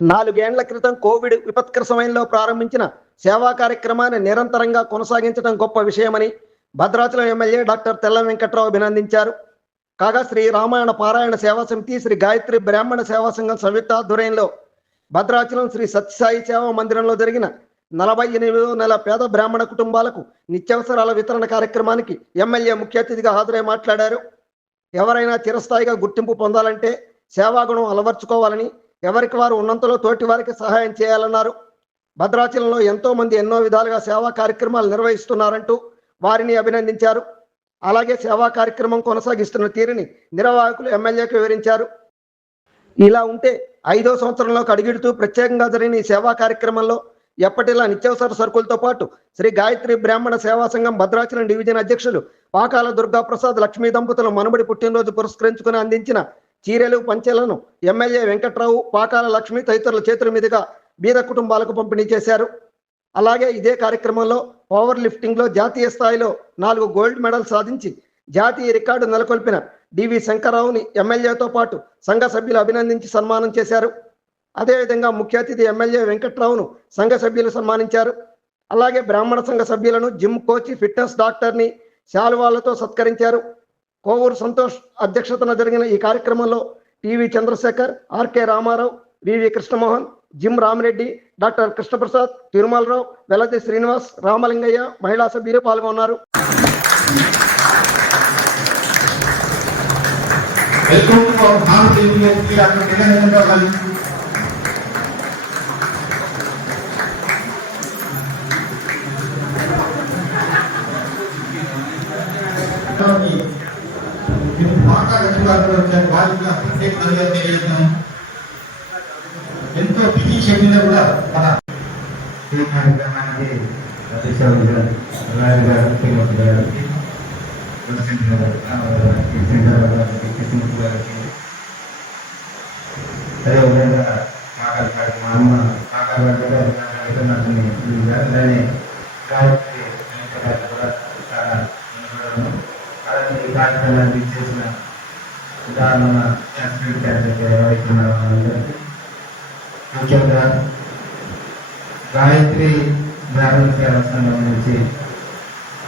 నాలుగేండ్ల క్రితం కోవిడ్ విపత్కర సమయంలో ప్రారంభించిన సేవా కార్యక్రమాన్ని నిరంతరంగా కొనసాగించడం గొప్ప విషయమని భద్రాచలం ఎమ్మెల్యే డాక్టర్ తెల్ల వెంకట్రావు అభినందించారు. కాగా శ్రీ రామాయణ పారాయణ సేవా సమితి శ్రీ గాయత్రి బ్రాహ్మణ సేవా సంఘం సంయుక్త ఆధ్వర్యంలో భద్రాచలం శ్రీ సత్యసాయి సేవా మందిరంలో జరిగిన నలభై ఎనిమిదో నెల పేద బ్రాహ్మణ కుటుంబాలకు నిత్యావసరాల వితరణ కార్యక్రమానికి ఎమ్మెల్యే ముఖ్య అతిథిగా హాజరై మాట్లాడారు. ఎవరైనా చిరస్థాయిగా గుర్తింపు పొందాలంటే సేవాగుణం అలవర్చుకోవాలని ఎవరికి వారు ఉన్నంతలో తోటి వారికి సహాయం చేయాలన్నారు. భద్రాచలంలో ఎంతో మంది ఎన్నో విధాలుగా సేవా కార్యక్రమాలు నిర్వహిస్తున్నారంటూ వారిని అభినందించారు. అలాగే సేవా కార్యక్రమం కొనసాగిస్తున్న తీరుని నిర్వాహకులు ఎమ్మెల్యేకు వివరించారు. ఇలా ఉంటే ఐదో సంవత్సరంలోకి కడిగిడుతూ ప్రత్యేకంగా జరిగిన ఈ సేవా కార్యక్రమంలో ఎప్పటిలా నిత్యావసర సరుకులతో పాటు శ్రీ గాయత్రి బ్రాహ్మణ సేవా సంఘం భద్రాచలం డివిజన్ అధ్యక్షులు పాకాల దుర్గా ప్రసాద్ లక్ష్మీ దంపతుల మనుబడి పుట్టినరోజు పురస్కరించుకుని అందించిన చీరెలు పంచెలను ఎమ్మెల్యే వెంకట్రావు పాకాల లక్ష్మి తదితరుల చేతుల మీదుగా బీద కుటుంబాలకు పంపిణీ చేశారు. అలాగే ఇదే కార్యక్రమంలో పవర్ లిఫ్టింగ్లో జాతీయ స్థాయిలో నాలుగు గోల్డ్ మెడల్ సాధించి జాతీయ రికార్డు నెలకొల్పిన డివి శంకర్రావుని ఎమ్మెల్యేతో పాటు సంఘ సభ్యులు అభినందించి సన్మానం చేశారు. అదేవిధంగా ముఖ్య అతిథి ఎమ్మెల్యే వెంకట్రావును సంఘ సభ్యులు సన్మానించారు. అలాగే బ్రాహ్మణ సంఘ సభ్యులను జిమ్ కోచ్ ఫిట్నెస్ డాక్టర్ని శాలువాలతో సత్కరించారు. కోవూరు సంతోష్ అధ్యక్షతన జరిగిన ఈ కార్యక్రమంలో TV Chandrashekar RK Ramarao VV Krishnamohan gym Ramireddy doctor Krishnaprasad Tirumalarao వెలతి Srinivas Ramalingaiah మహిళా సభ్యులు పాల్గొన్నారు. Welcome to our Bharat University బాగా గట్టివారు వచ్చారు వారికి ప్రత్యేక ధన్యవాదాలు తెలియజేస్తున్నాం ఎంతో బిజీ షెడ్యూల్ కూడా మన ఈ కార్యక్రమానికి సతీశ్వరు గారు రాజు గారు శ్రీమతి గారు ప్రెసిడెంట్ గారు రామారావు గారికి శ్రీధరరావు గారికి కృష్ణమూర్తి గారికి అదేవిధంగా కాకల గారికి మా అమ్మ కాకల గారి గారు విశ్వనాథుని గారు అలానే గాయత్రి వెంకట గారు కూడా చాలా ధన్యవాదాలు. అలానే ఈ కార్యక్రమాన్ని చేసిన ఉదాహరణ యాక్సిడెంట్ క్యాన్సర్ ఎవరైతున్న వాళ్ళందరికీ. ముఖ్యంగా గాయత్రి నుంచి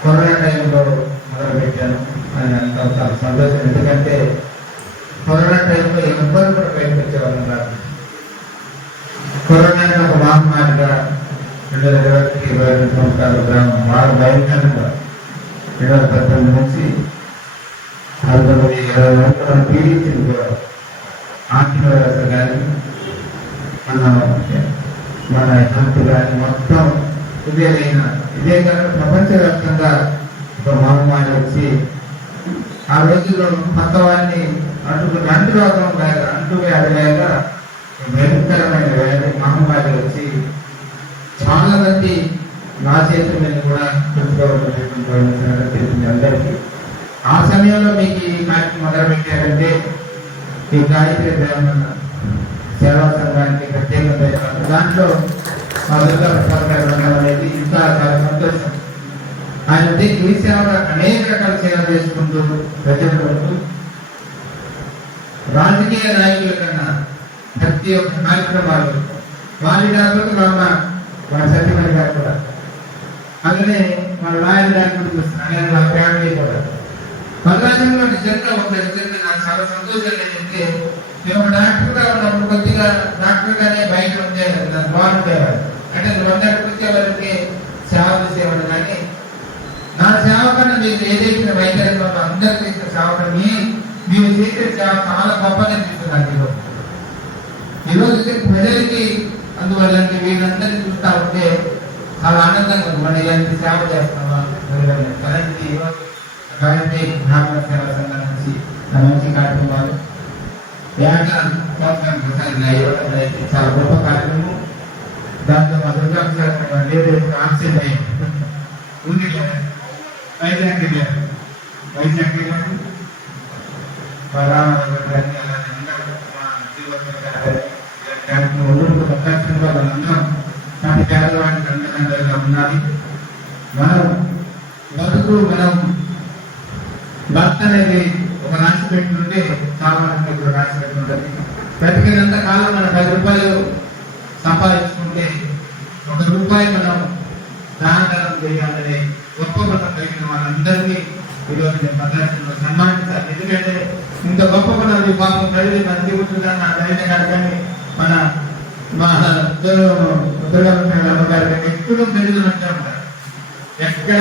కరోనా టైంలో మొదలుపెట్టాను. అని చాలా సంతోషం. ఎందుకంటే కరోనా టైంలో ఎవ్వరు కూడా బయటకు వచ్చేవాళ్ళం కాదు. కరోనా ఒక మహమ్మారిగా రెండు వేల ఇరవై ఒకటి ఇరవై రెండు సంవత్సరాల గ్రామం భయంకరంగా రెండు వేల పద్దెనిమిది నుంచి పంతొమ్మిది ఇరవై వరకు పీడించింది కూడా ఆర్థిక వ్యవస్థ కానీ మన మన హెల్త్ కానీ మొత్తం ఇదేదైనా ఇదే కాక ప్రపంచవ్యాప్తంగా ఒక మహమ్మారి వచ్చి ఆ రోజుల్లో కొత్త వారిని అంటు అంటు రోగం లేక అంటు వ్యాధి లేక భయంకరమైన వ్యాధి మహమ్మారి వచ్చి చాలా మంది నా చేతుల మీద కూడా పెట్టుకోవాలని తెలిసింది అందరికీ ఆ సమయంలో మీకు ఈ కార్యక్రమం మొదలు పెట్టారంటే ఈ గాయత్రి బ్రాహ్మణ సేవా సంఘానికి ప్రత్యేకత దాంట్లో మా దుర్గా ప్రసాద్ గారు అనేది ఇంకా చాలా సంతోషం. ఆయన వచ్చి ఈ సేవ అనేక రకాల సేవ చేసుకుంటూ ప్రజలకు రాజకీయ నాయకుల కన్నా ప్రతి ఒక్క కార్యక్రమాలు వారి కాకపోతే మా అమ్మ మన సత్యమణి గారు కూడా. అలానే మన రాయల గారి గురించి నా ఫ్యామిలీ కూడా. భద్రాచలంలో నిజంగా ఒక నిజంగా నాకు చాలా సంతోషంగా చెప్తే మేము ఒక డాక్టర్గా ఉన్నప్పుడు కొద్దిగా డాక్టర్ గానే బయట ఉంటే నాకు బాగుండేవాడు అంటే నువ్వు వచ్చేవారికి సేవ చేసేవాడు కానీ నా సేవ కన్నా మీరు ఏదైతే వైద్యంలో అందరూ చేసిన సేవ కన్నా మీరు చేసే సేవ చాలా గొప్పగా అనిపిస్తుంది ఈరోజు ఈరోజు ప్రజలకి అందువల్ల వీళ్ళందరినీ చూస్తా ఉంటే చాలా ఆనందంగా ఉంది. మనం ఇలాంటి సేవ చేస్తున్నాం కరెంట్ ఈరోజు గాయత్రి భారత సేవా సంఘం నుంచి మంచి కార్యక్రమాలు వ్యాఖ్యానం ప్రోగ్రాం కొనసాగినాయి. అయితే చాలా గొప్ప కార్యక్రమం దాంట్లో మా దుర్గా ప్రసాద్ ఉంది వైజాగ్ వైజాగ్ పేదవాడికి ఉన్నది మనం బతుకు మనం అనేది ఒక రాశి పెట్టుకుంటే కావాలంటే ఇప్పుడు రాశి పెట్టుకుంటుంది బ్రతికినంత కాలం మన పది రూపాయలు సంపాదించుకుంటే ఒక రూపాయి మనం దానదానం చేయాలనే గొప్ప గుణం కలిగిన వాళ్ళందరినీ ఈరోజు నేను భద్రాచలంలో సన్మానించాలి ఎందుకంటే ఇంత గొప్ప గుణం ఈ పాపం కలిగి మన దిగుతుందని నా ధైర్యం కాదు కానీ మన మా ఉత్తరగారు గారు ఎప్పుడు మెరుగులు అంటూ ఉంటారు ఎక్కడ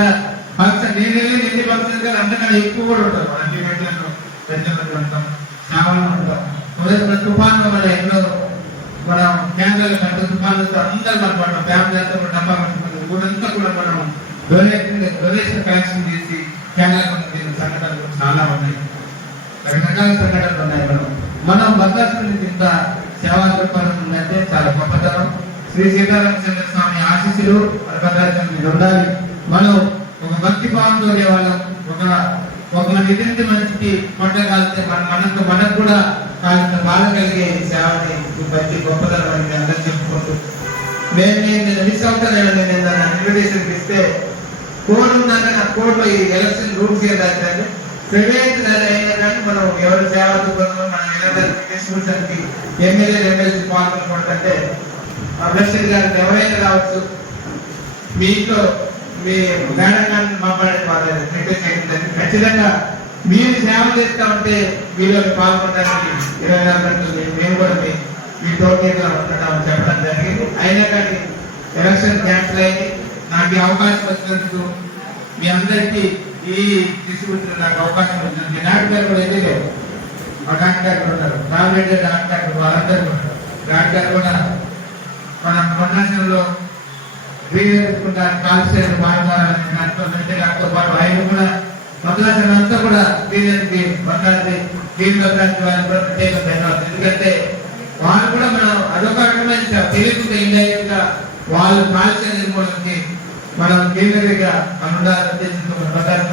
ఫంక్షన్ నేను వెళ్ళి ఎన్ని ఫంక్షన్ కానీ అంతకన్నా ఎక్కువ కూడా ఉంటారు. అన్ని గంటలను పెద్దలు ఉంటాం ఉంటాం ఉదయం తుఫాను వల్ల ఎన్నో మనం కేంద్రాలు కంటే అందరూ మనం ఫ్యామిలీ అంతా కూడా డబ్బా కట్టుకుంటాం ఊరంతా కూడా మనం డొనేషన్ డొనేషన్ కలెక్షన్ చేసి కేంద్రాలు సంఘటనలు చాలా ఉన్నాయి. రకరకాల సంఘటనలు ఉన్నాయి మనం. మనం భద్రాచలం ఇంత సేవా దృక్పథం ఉందంటే చాలా గొప్పతనం. శ్రీ సీతారామచంద్ర స్వామి ఆశీస్సులు భద్రాచలం మీద ఉండాలి. మనం ఒక భక్తి భావంతో వాళ్ళం ఒక ఒక నిధిని మనిషికి పంట కాలితే మన మనకు మనకు కూడా కాస్త బాధ కలిగే సేవని ఈ భక్తి గొప్పతనం అని నేను అందరూ చెప్పుకుంటూ. నేను నేను మిస్ అవుతాను నేను దాన్ని ఇన్విటేషన్ ఇస్తే కోడ్ ఉందని నా కోడ్లో ఈ ఎలక్షన్ రూల్స్ ఏం రాశారు ప్రైవేట్ అయినా కానీ మనం ఎవరి సేవ దృక్పథంలో మనం ఎలక్షన్ ఎమ్మెల్యే ఎమ్మెల్యే పాల్గొనుకుంటే అభ్యర్థి గారికి ఎవరైనా రావచ్చు మీ ఇంట్లో మీ మేడం గారిని మాట్లాడే పర్లేదు రిక్వెస్ట్ చేయండి ఖచ్చితంగా మీరు సేవ చేస్తా ఉంటే మీలో పాల్గొనడానికి ఇరవై నాలుగు గంటలు మేము కూడా మీ మీ తోటగా ఉంటున్నామని చెప్పడం జరిగింది. అయినా కానీ ఎలక్షన్ క్యాన్సిల్ అయింది నాకు ఈ అవకాశం వచ్చినందుకు మీ అందరికీ ఈ డిస్ట్రిబ్యూటర్ నాకు అవకాశం వచ్చింది డాక్టర్ గారు కూడా ఎదిగే మా డాక్టర్ ఉన్నారు. రామరెడ్డి డాక్టర్ వాళ్ళందరూ ఉన్నారు. డాక్టర్ కూడా మన మొన్నలో వీరేసుకుంటారు కాల్చేరు మాట్లాడాలని దాంతో పాటు ఆయన కూడా భద్రాచలం అంతా కూడా వీరికి బంగారు వారికి కూడా ప్రత్యేక ధన్యవాదాలు. ఎందుకంటే వాళ్ళు కూడా మనం అదొక రకమైన తెలియకుండా ఇండైరెక్ట్ వాళ్ళు కాల్చే నిర్మూలనకి మనం కేంద్రీయంగా మన ఉండాలని ఉద్దేశంతో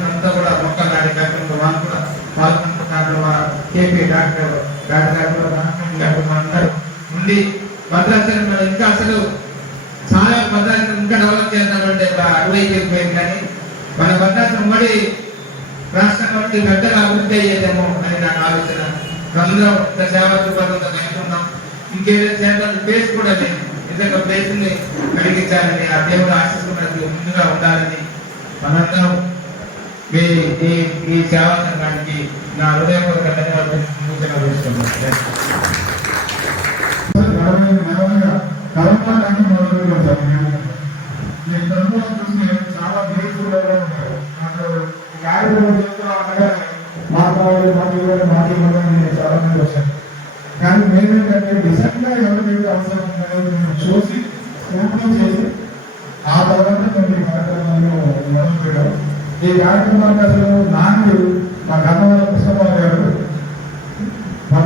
అంతా కూడా మొక్క నాడే కార్యక్రమంలో వాళ్ళు కూడా పాల్గొంటున్నారు కేపీ డాక్టర్ డాక్టర్ గారు కూడా ఉండి భద్రాచలం మనం ఇంకా అసలు చాలా భద్రాచలం ఇంకా డెవలప్ చేద్దామంటే ఒక అటువైపు వెళ్ళిపోయింది కానీ మన భద్రాచలం ఉమ్మడి రాష్ట్రం కాబట్టి పెద్దగా అభివృద్ధి అయ్యేదేమో అని నాకు ఆలోచన. అందరం ఇంత సేవా దృక్పథంతో ఇంకేదో చేయాలని ప్లేస్ కూడా లేదు. నిజంగా ప్లేస్ని కలిగించాలని ఆ దేవుడు ఆశిస్తున్నది ముందుగా ఉండాలని మనందరం మీ ఈ ఈ సేవా సంఘానికి నా హృదయపూర్వక ధన్యవాదాలు సూచన వేస్తున్నాను కరోనా కానీ మొదలు సార్ నేను కరోనా చూసి చాలా గ్రేట్ఫుల్గా ఉంటాను నాకు ఈ కార్యక్రమం చేస్తున్నాం అనగానే మాట్లాడాలి మాట్లాడాలి మాట్లాడాలి నేను చాలా మంది వచ్చాను కానీ మేమేంటంటే నిజంగా ఎవరికైతే అవసరం ఉందనేది మేము చూసి స్కూల్లో చేసి ఆ తర్వాత మేము ఈ కార్యక్రమాన్ని మొదలు పెట్టాం ఈ కార్యక్రమానికి అసలు మా గన్నవరం కృష్ణమోహన్ గారు. మన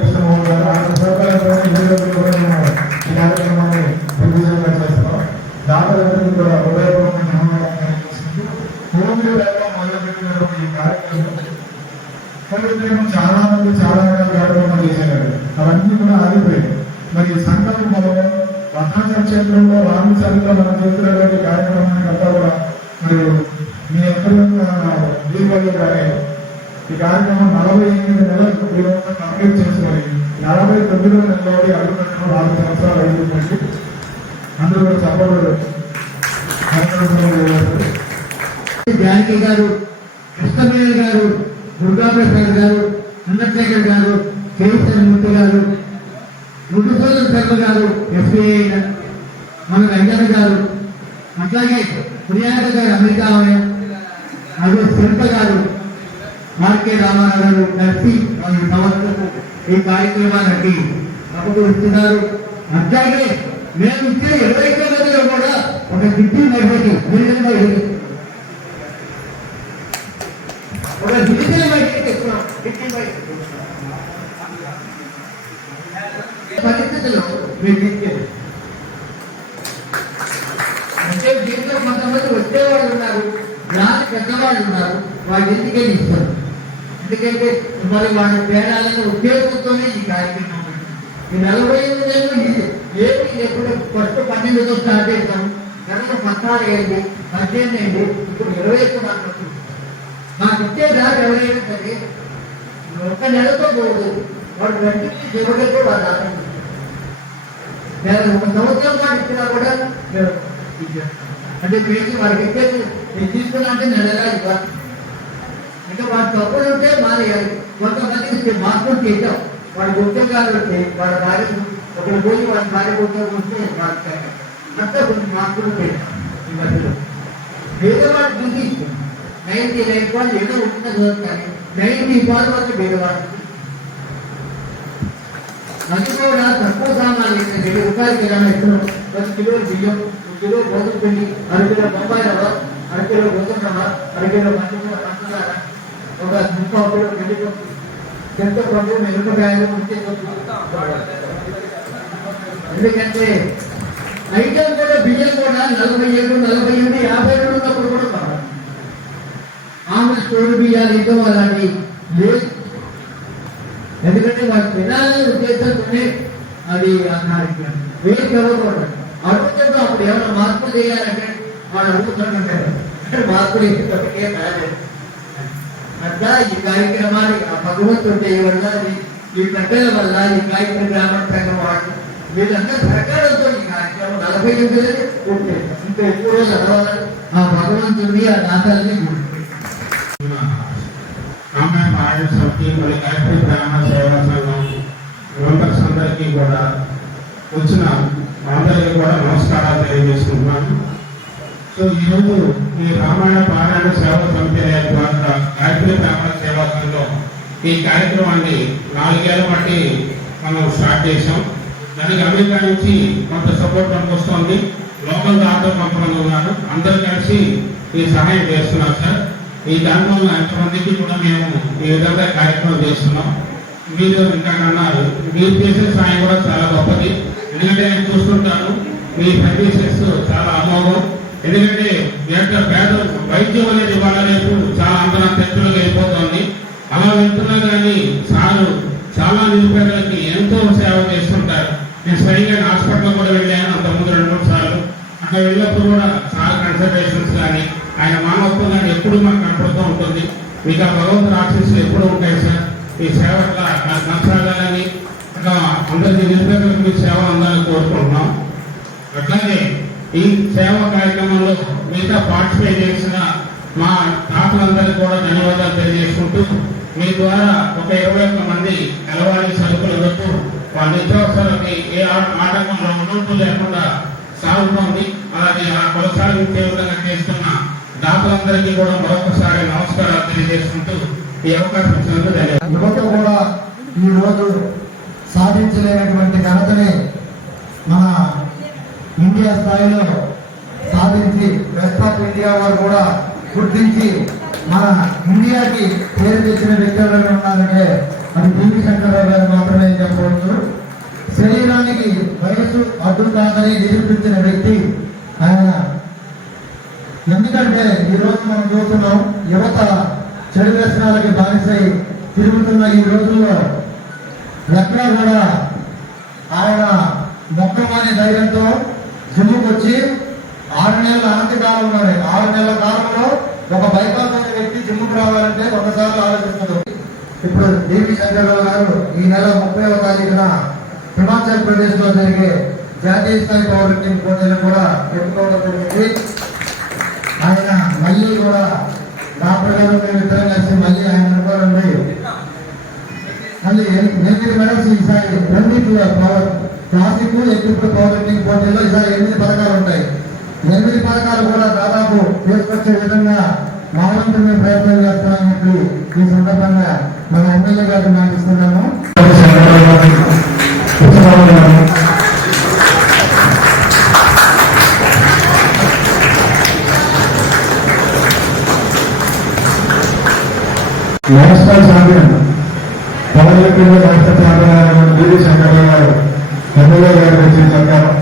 కృష్ణమోహన్ గారు. ఆయన సహకారంతో ఈ కూడా మేము ఈ కార్యక్రమాన్ని దిగ్విజయంగా చేస్తున్నాం. దాదాపు కూడా హృదయపూర్వక ఈ కార్యక్రమం చాలా మంది చాలా రకాల కార్యక్రమాలు చేశారు అవన్నీ కూడా ఆగిపోయాయి. మరి సంకల్పంలో భద్రాచల క్షేత్రంలో రామచంద్ర మనం చేస్తున్నటువంటి కార్యక్రమాన్ని అంతా కూడా మరియు మీ అందరూ దీపావళి గారే ఈ కార్యక్రమం నలభై ఎనిమిది నెలలు ఈరోజు కంప్లీట్ చేసుకొని నలభై తొమ్మిదో నెలలోకి అడుగుతున్న నాలుగు సంవత్సరాలు అయిపోయింది అందరూ కూడా చెప్పబడు జానకి గారు కృష్ణమయ్య గారు దుర్గాప్రసాద్ గారు చంద్రశేఖర్ గారు కేసీఆర్ మూర్తి గారు మృదుసోదర శర్మ గారు ఎస్బీఐ మన వెంకన్న గారు అట్లాగే ప్రియాంక గారు అమెరికా అదే శిల్ప గారు ఆర్కే రామారావు గారు కలిసి వాళ్ళ సంవత్సరం ఈ కార్యక్రమానికి సమకూరుస్తున్నారు. అట్లాగే మేము ఇచ్చే ఇరవై తొమ్మిదిలో కూడా ఒక గిట్టి నిర్వహించి నిజంగా ఒక డిజిటల్ బయటికి తెస్తున్నాం డిజిటల్ బయటికి పరిస్థితుల్లో మీరు తెచ్చారు అంటే దీంట్లో కొంతమంది వచ్చేవాళ్ళు ఉన్నారు రాని పెద్దవాళ్ళు ఉన్నారు వాళ్ళు ఎందుకే ఇస్తారు ఎందుకంటే మరి వాళ్ళ పేరాలను ఉద్దేశంతోనే ఈ కార్యక్రమం ఈ నలభై ఐదు ఏమి ఎప్పుడు ఫస్ట్ పన్నెండుతో స్టార్ట్ చేస్తాం కనుక పద్నాలుగు అయింది పద్దెనిమిది అయింది ఇప్పుడు ఇరవై ఐదు మాట్లాడుతుంది మాకు ఇచ్చే దారి ఎవరైనా సరే ఒక్క నెలతో పోదు. వాడు వెంటనే చివరితో వాడు ఆటంకం నేను ఒక సంవత్సరం పాటు ఇచ్చినా కూడా అంటే మీకు వారికి ఇచ్చేసి నేను తీసుకున్నా అంటే నెలగా ఇవ్వాలి? ఇంకా వాడు తప్పులు ఉంటే మానేయాలి. కొంతమందికి ఇచ్చే మార్పులు చేద్దాం వాడు ఉద్యోగాలు వస్తే వాడి భార్య ఒకరు పోయి వాడి భార్య ఉద్యోగం వస్తే వాడికి అంతా కొన్ని మార్పులు చేద్దాం ఈ మధ్యలో. పేదవాడు చూసి నైన్టీ నైన్ పాయింట్ ఏదో ఉంటుందో కానీ నైన్టీ పాయింట్ వరకు పేదవాడు అది కూడా తక్కువ సామాన్లు ఇస్తే వెయ్యి రూపాయలు కిరాణా ఇస్తున్నాం పది కిలోలు బియ్యం కిలో గోధుమ పిండి అర కిలో బొంబాయి రవ్వ అర కిలో గోధుమ రవ్వ అరకిలో పంచదార పంచదార ఒక ముప్పై కిలో ఎంత పండు మిరపకాయలు ఉంటే ఎందుకంటే ఐటమ్ కూడా బియ్యం కూడా నలభై ఏడు నలభై ఎనిమిది యాభై రెండు ఉన్నప్పుడు కూడా ఆమె స్టోర్ బియ్యాలు ఇంకో అలాంటి లేదు. ఎందుకంటే వాళ్ళు తినాలనే ఉద్దేశంతోనే అది అన్నారు వేరు చదవకూడదు అడుగుతుంటే అప్పుడు ఏమైనా మార్పులు చేయాలంటే వాళ్ళు అడుగుతుంటారు. మార్పులు ఇచ్చేటప్పటికే తయారు అట్లా ఈ కార్యక్రమాన్ని ఆ భగవంతుడి దయ వల్ల ఈ- ఈ వల్ల ఈ కార్యక్రమ గ్రామ సంఘం వాళ్ళు వీళ్ళంతా సహకారంతో ఈ కార్యక్రమం నలభై ఎనిమిది పూర్తి ఇంకా ఎక్కువ రోజులు అవ్వాలని ఆ భగవంతుడి ఆ దాతల్ని గుర్తు రామాయణ పారాయణ మరియు గాయత్రి గ్రామ సేవా సంఘం మెంబర్స్ అందరికీ కూడా వచ్చిన అందరికీ కూడా నమస్కారాలు తెలియజేసుకుంటున్నాను. సో ఈరోజు ఈ రామాయణ పారాయణ సేవా సమితి ద్వారా గాయత్రి గ్రామ సేవా సంఘం ఈ కార్యక్రమాన్ని నాలుగేళ్ళ బట్టి మనం స్టార్ట్ చేసాం దానికి అమెరికా నుంచి కొంత సపోర్ట్ మనకు వస్తుంది. లోకల్ దాంతో కొంతమంది ఉన్నారు అందరూ కలిసి ఈ సహాయం చేస్తున్నారు సార్. ఈ దాంట్లో ఎంతమందికి కూడా మేము ఈ విధంగా కార్యక్రమం చేస్తున్నాం. మీరు ఇంకా అన్నారు మీరు చేసే సాయం కూడా చాలా గొప్పది. ఎందుకంటే నేను చూస్తుంటాను మీ సర్వీసెస్ చాలా అమోఘం. ఎందుకంటే ఎంత పేద వైద్యం అనేది ఇవాళ రేపు చాలా అందరం తెచ్చులుగా అయిపోతుంది. అలా వెళ్తున్నా కానీ సారు చాలా నిరుపేదలకి ఎంతో సేవ చేస్తుంటారు. నేను స్వయంగా హాస్పిటల్ కూడా వెళ్ళాను అంతకుముందు రెండు మూడు సార్లు. అక్కడ వెళ్ళినప్పుడు కూడా సార్ కన్సల్టేషన్స్ కానీ ఆయన మానవత్వం కానీ ఎప్పుడు మాకు కనపడుతూ ఉంటుంది. మీకు ఆ భగవంతుడు ఆశీస్సులు ఎప్పుడు ఉంటాయి సార్. ఈ సేవ అట్లా కొనసాగాలని అట్లా అందరికీ నిరుపేదలకు మీ సేవ అందాలని కోరుకుంటున్నాం. అట్లాగే ఈ సేవా కార్యక్రమంలో మీతో పార్టిసిపేట్ చేసిన మా తాతలందరికీ కూడా ధన్యవాదాలు తెలియజేసుకుంటూ మీ ద్వారా ఒక ఇరవై ఒక్క మంది నెలవారీ సరుకులు ఇవ్వటూ వాళ్ళ నిత్యావసరాలకి ఏ ఆటంకంలో ఉన్నట్టు లేకుండా సాగుతోంది. అలాగే ఆ కొనసాగించే విధంగా చేస్తున్న దాతలందరికీ కూడా మరొకసారి నమస్కారాలు తెలియజేసుకుంటూ ఈ అవకాశం ఇచ్చినందుకు ధన్యవాదాలు. యువత కూడా ఈ రోజు సాధించలేనటువంటి ఘనతని మన ఇండియా స్థాయిలో సాధించి వెస్ట్ ఆఫ్ ఇండియా వారు కూడా గుర్తించి మన ఇండియాకి పేరు తెచ్చిన వ్యక్తులు ఉన్నారంటే అది పివి శంకరరావు గారు మాత్రమే చెప్పవచ్చు. శరీరానికి వయస్సు అడ్డు కాదని నిరూపించిన వ్యక్తి ఆయన. ఎందుకంటే ఈరోజు మనం చూస్తున్నాం యువత చెడు వ్యసనాలకి బానిసై తిరుగుతున్న ఈ రోజుల్లో ఎక్కడా కూడా ఆయన మొక్కమనే ధైర్యంతో జిమ్ముకు వచ్చి ఆరు నెలల అనంత కాలంలోనే ఆరు నెలల కాలంలో ఒక బైపాస్ అయిన వ్యక్తి జిమ్ముకు రావాలంటే ఒకసారి ఆలోచిస్తుంది. ఇప్పుడు డివి చంద్రబాబు గారు ఈ నెల ముప్పైవ తారీఖున హిమాచల్ ప్రదేశ్లో జరిగే జాతీయ స్థాయి పవర్ లిఫ్టింగ్ పోటీలు కూడా ఎన్నుకోవడం జరిగింది. ఆయన మళ్ళీ కూడా నా ప్రకారం మేము ఇద్దరం కలిసి మళ్ళీ ఆయన అనుకోరండి మళ్ళీ ఎనిమిది మెడల్స్ ఈసారి రెండింటిలో power traffic equip power lifting పోటీల్లో ఈసారి ఎనిమిది పథకాలు ఉంటాయి. ఎనిమిది పథకాలు కూడా దాదాపు తీసుకొచ్చే విధంగా మా మేము ప్రయత్నం చేస్తామని ఈ సందర్భంగా మన ఎమ్మెల్యే గారు మాట్లాడుతున్నాము. నేషనల్ ఛాంపియన్ పవన్ పవన్లపల్లి రాష్ట్ర ఛాంపియన్ బీవీ శంకర్ గారు ఎమ్మెల్యే గారు వచ్చి సర్కారం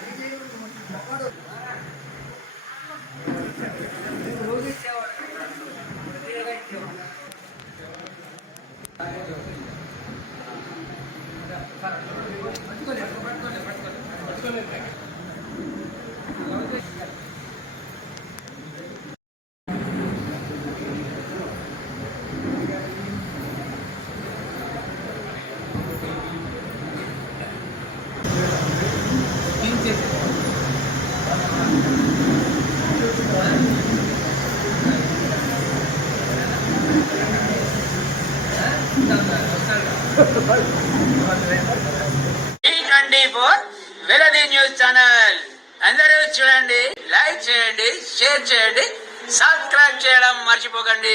మర్చిపోకండి.